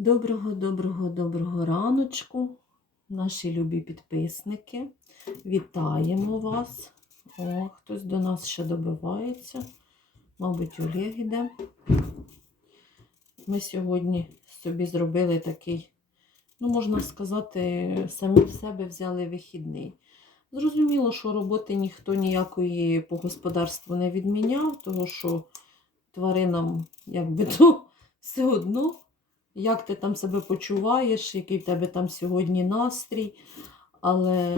Доброго, доброго, доброго раночку, наші любі підписники. Вітаємо вас. О, хтось до нас ще добивається. Мабуть, Олег іде. Ми сьогодні собі зробили такий, ну, можна сказати, самі в себе взяли вихідний. Зрозуміло, що роботи ніхто ніякої по господарству не відміняв, тому що тваринам, якби то все одно як ти там себе почуваєш, який в тебе там сьогодні настрій, але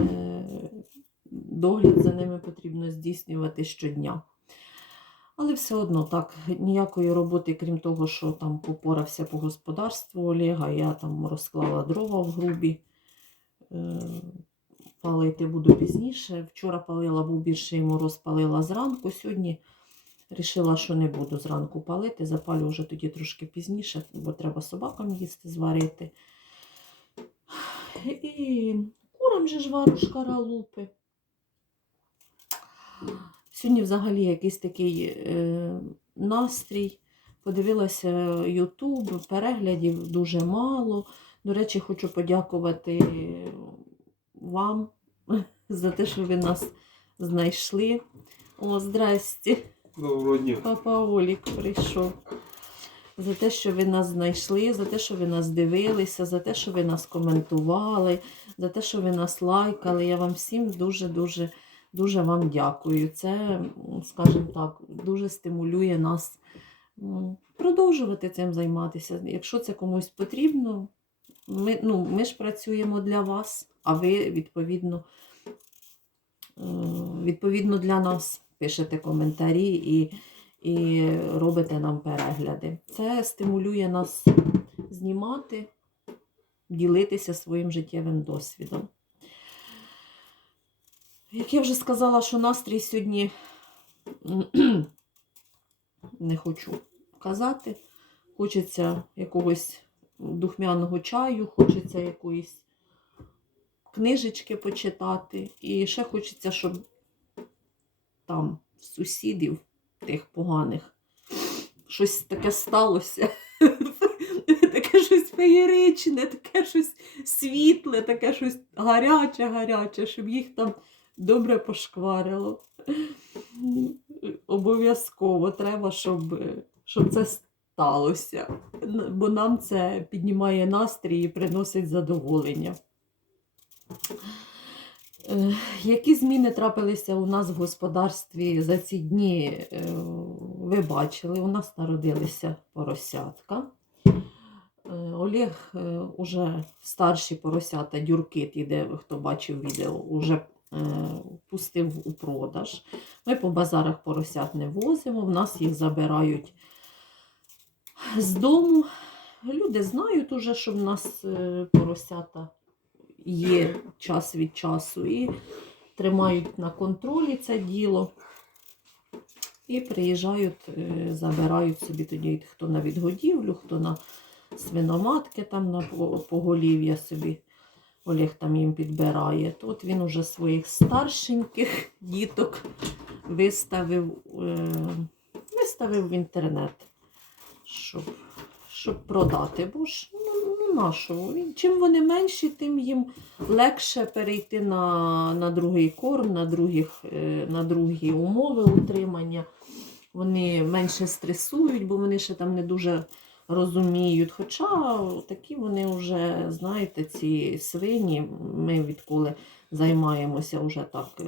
догляд за ними потрібно здійснювати щодня. Але все одно так, ніякої роботи, крім того, що там попорався по господарству Олега, я там розклала дрова в грубі. Е, Палити буду пізніше. Вчора палила, був більший мороз, палила зранку. Сьогодні Рішила, що не буду зранку палити, запалю вже тоді трошки пізніше, бо треба собакам їсти, зварити. І курам же ж вару шкаралупи. Сьогодні взагалі якийсь такий е, настрій. Подивилася YouTube, переглядів дуже мало. До речі, хочу подякувати вам за те, що ви нас знайшли. О, здрасте. Доброго дня. Папа Олік прийшов. За те, що ви нас знайшли, за те, що ви нас дивилися, за те, що ви нас коментували, за те, що ви нас лайкали. Я вам всім дуже-дуже дуже вам дякую. Це, скажімо так, дуже стимулює нас продовжувати цим займатися. Якщо це комусь потрібно, ми, ну, ми ж працюємо для вас, а ви відповідно, відповідно для нас пишете коментарі і, і робите нам перегляди. Це стимулює нас знімати, ділитися своїм життєвим досвідом. Як я вже сказала, що настрій сьогодні не хочу казати. Хочеться якогось духмяного чаю, хочеться якоїсь книжечки почитати. І ще хочеться, щоб там сусідів тих поганих щось таке сталося. Таке щось феєричне, таке щось світле, таке щось гаряче-гаряче, щоб їх там добре пошкварило. Обов'язково треба, щоб, щоб це сталося, бо нам це піднімає настрій і приносить задоволення. Е, Які зміни трапилися у нас в господарстві за ці дні? е, Ви бачили, у нас народилися поросятка. Е, Олег уже старші поросята, дюрки, ті, де хто бачив відео, уже пустив у продаж. Ми по базарах поросят не возимо, в нас їх забирають з дому. Люди знають уже, що в нас поросята є час від часу і тримають на контролі це діло. І приїжджають, е, забирають собі тоді, хто на відгодівлю, хто на свиноматки, там на поголів'я собі. Олег там їм підбирає. Тут він уже своїх старшеньких діток виставив, е, виставив в інтернет, щоб, щоб продати. Бо ж що? Чим вони менші, тим їм легше перейти на, на другий корм, на, других, е, на другі умови утримання. Вони менше стресують, бо вони ще там не дуже розуміють. Хоча такі вони вже, знаєте, ці свині, ми відколи займаємося вже так е,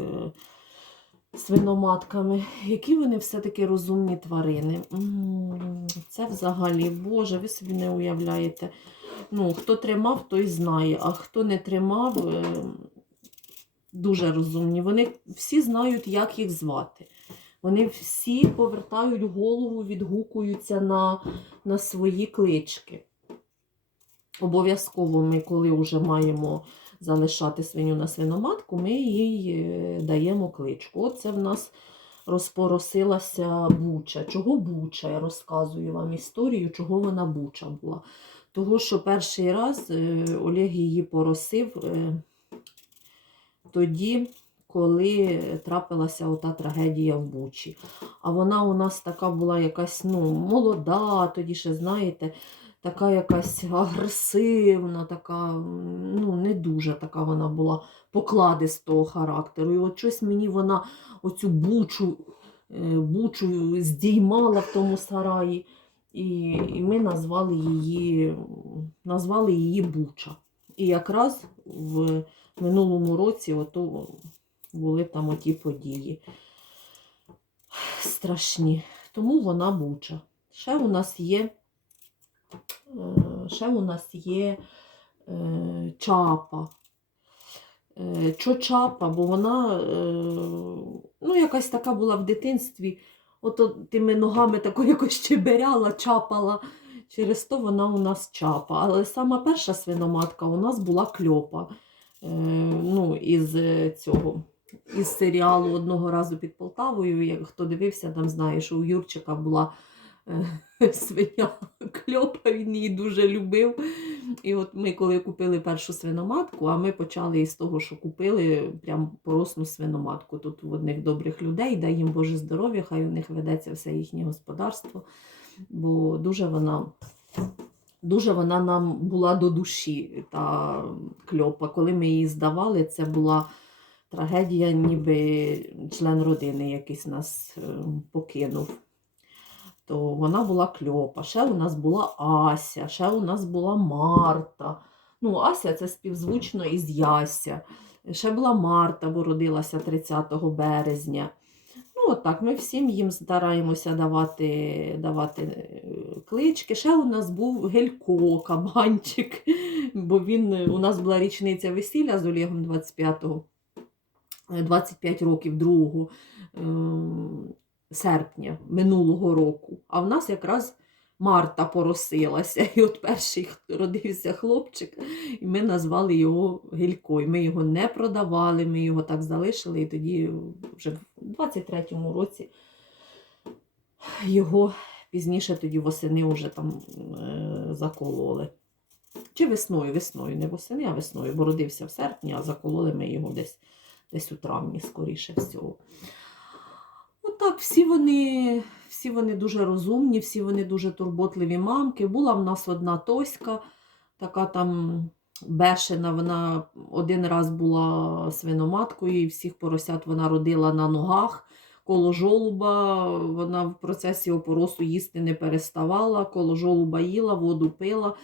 свиноматками, які вони все-таки розумні тварини. Це взагалі, Боже, ви собі не уявляєте. Ну, хто тримав, той знає, а хто не тримав, е, дуже розумні. Вони всі знають, як їх звати. Вони всі повертають голову, відгукуються на, на свої клички. Обов'язково ми, коли вже маємо залишати свиню на свиноматку, ми їй е, даємо кличку. Оце в нас розпоросилася буча. Чого буча? Я розказую вам історію, чого вона буча була. Того, що перший раз е, Олег її поросив е, тоді, коли трапилася ота трагедія в Бучі. А вона у нас така була якась ну, молода, тоді ще, знаєте, така якась агресивна, така, ну, не дуже така вона була покладистого характеру. І от щось мені вона оцю бучу, е, бучу здіймала в тому сараї. І, і ми назвали її, назвали її Буча. І якраз в минулому році ото були там оті події страшні. Тому вона Буча. Ще у нас є, е, ще у нас є е, чапа. Е, Чо чапа, бо вона ну, якась така була в дитинстві. Ото тими ногами тако якось чеберяла, чапала. Через то вона у нас чапа. Але сама перша свиноматка у нас була кльопа. Е, ну, із е, цього. Із серіалу одного разу під Полтавою. Як хто дивився, там знає, що у Юрчика була свиня кльопа, він її дуже любив. І от ми, коли купили першу свиноматку, а ми почали із того, що купили прям поросну свиноматку. Тут в одних добрих людей, дай їм Боже здоров'я, хай у них ведеться все їхнє господарство, бо дуже вона. Дуже вона нам була до душі, та кльопа. Коли ми її здавали, це була трагедія, ніби член родини якийсь нас е, покинув. То вона була кльопа. Ще у нас була Ася, ще у нас була Марта. Ну, Ася це співзвучно із Яся. Ще була Марта, бо родилася 30 березня. Ну, от так, ми всім їм стараємося давати, давати е, клички. Ще у нас був Гелько, кабанчик, бо він, у нас була річниця весілля з Олегом 25-го. е, 25 років 2 ем, серпня минулого року. А в нас якраз Марта поросилася. І от перший родився хлопчик, і ми назвали його Гелько. І ми його не продавали, ми його так залишили, і тоді вже в 23-му році його пізніше тоді восени вже там е, закололи. Чи весною, весною, не восени, а весною, бо родився в серпні, а закололи ми його десь, десь у травні, скоріше всього. Отак, всі вони, всі вони дуже розумні, всі вони дуже турботливі мамки. Була в нас одна Тоська, така там бешена. Вона один раз була свиноматкою, і всіх поросят вона родила на ногах. Коло жолуба вона в процесі опоросу їсти не переставала, коло жолуба їла, воду пила,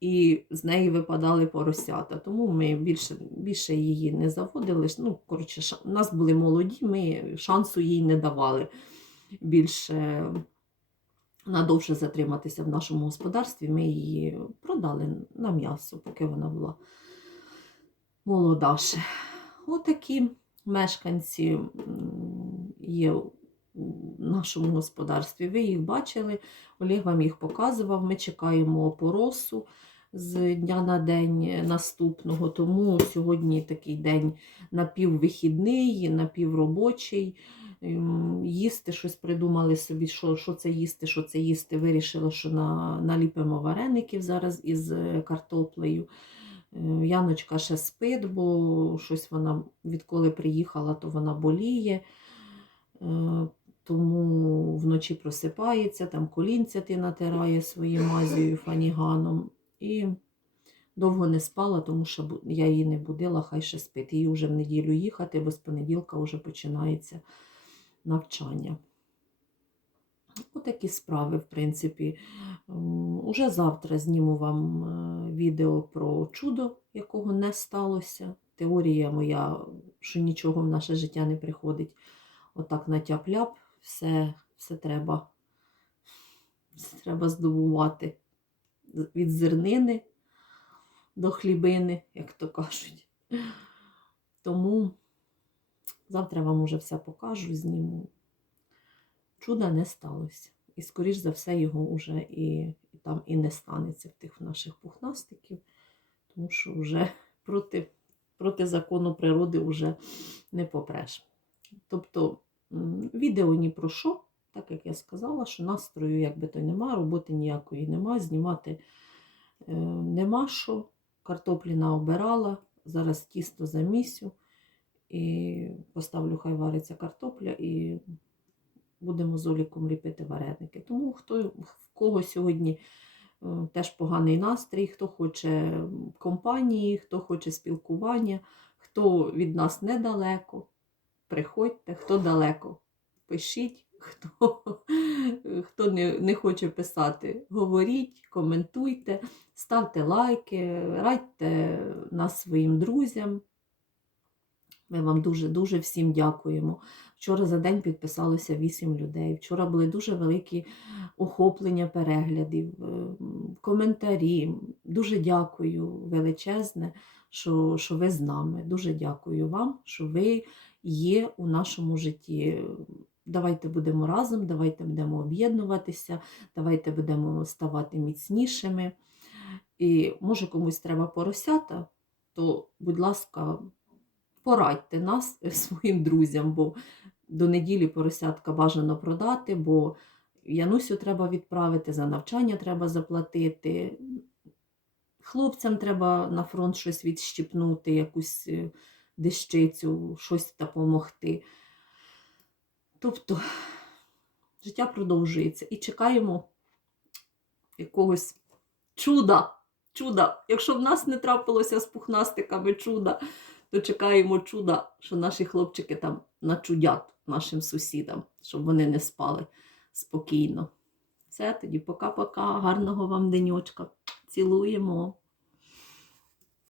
і з неї випадали поросята. Тому ми більше, більше її не заводили. Ну, коротше, нас були молоді, ми шансу їй не давали більше надовше затриматися в нашому господарстві. Ми її продали на м'ясо, поки вона була молода ще. Отакі мешканці є у нашому господарстві. Ви їх бачили, Олег вам їх показував. Ми чекаємо опоросу з дня на день наступного, тому сьогодні такий день напіввихідний, напівробочий. Ем, Їсти щось придумали собі, що, що це їсти, що це їсти. Вирішили, що на, наліпимо вареників зараз із е, картоплею. Е, Яночка ще спить, бо щось вона відколи приїхала, то вона боліє. Е, Тому вночі просипається, там колінця ти натирає своєю мазією фаніганом. І довго не спала, тому що я її не будила, хай ще спить. Їй вже в неділю їхати, бо з понеділка вже починається навчання. Отакі справи, в принципі. Уже завтра зніму вам е, відео про чудо, якого не сталося. Теорія моя, що нічого в наше життя не приходить. Отак на тяп-ляп, все, все треба, все треба здобувати від зернини до хлібини, як то кажуть. Тому завтра вам уже все покажу, зніму. Чуда не сталося. І, скоріш за все, його вже і, і там і не станеться в тих наших пухнастиків, тому що вже проти, проти закону природи вже не попреш. Тобто відео ні про що, так як я сказала, що настрою якби то нема, роботи ніякої нема, знімати е, нема що. Картоплі наобирала, зараз тісто замісю і поставлю, хай вариться картопля, і будемо з Оліком ліпити вареники. Тому хто в кого сьогодні е, теж поганий настрій, хто хоче компанії, хто хоче спілкування, хто від нас недалеко, приходьте, хто далеко, пишіть, хто, хто не, не хоче писати, говоріть, коментуйте, ставте лайки, радьте нас своїм друзям. Ми вам дуже-дуже всім дякуємо. Вчора за день підписалося 8 людей. Вчора були дуже великі охоплення переглядів, е, коментарі. Дуже дякую величезне, що, що ви з нами. Дуже дякую вам, що ви є у нашому житті. Давайте будемо разом, давайте будемо об'єднуватися, давайте будемо ставати міцнішими. І може комусь треба поросята, то, будь ласка, порадьте нас своїм друзям, бо до неділі поросятка бажано продати, бо Янусю треба відправити, за навчання треба заплатити. Хлопцям треба на фронт щось відщипнути, якусь е, дещицю, щось допомогти. Тобто життя продовжується і чекаємо якогось чуда. Чуда. Якщо в нас не трапилося з пухнастиками чуда, то чекаємо чуда, що наші хлопчики там начудять нашим сусідам, щоб вони не спали спокійно. Все, тоді пока-пока, гарного вам денечка. Цілуємо.